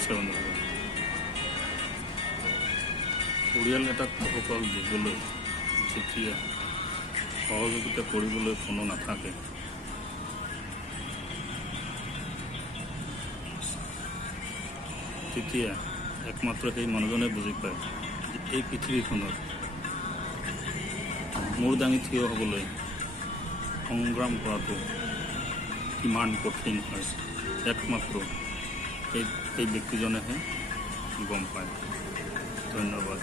নমস্কাৰ বন্ধুসকল। পৰিয়াল এটাক সুফল দিবলৈ যেতিয়া সহযোগিতা কৰিবলৈ কোনো নাথাকে, তেতিয়া একমাত্ৰ সেই মানুহজনে বুজি পায় যে এই পৃথিৱীখনত মূৰ দাঙি থিয় হ'বলৈ সংগ্ৰাম কৰাটো কিমান কঠিন হয়। একমাত্ৰ সেই ব্যক্তিজনেহে গম পায়। ধন্যবাদ।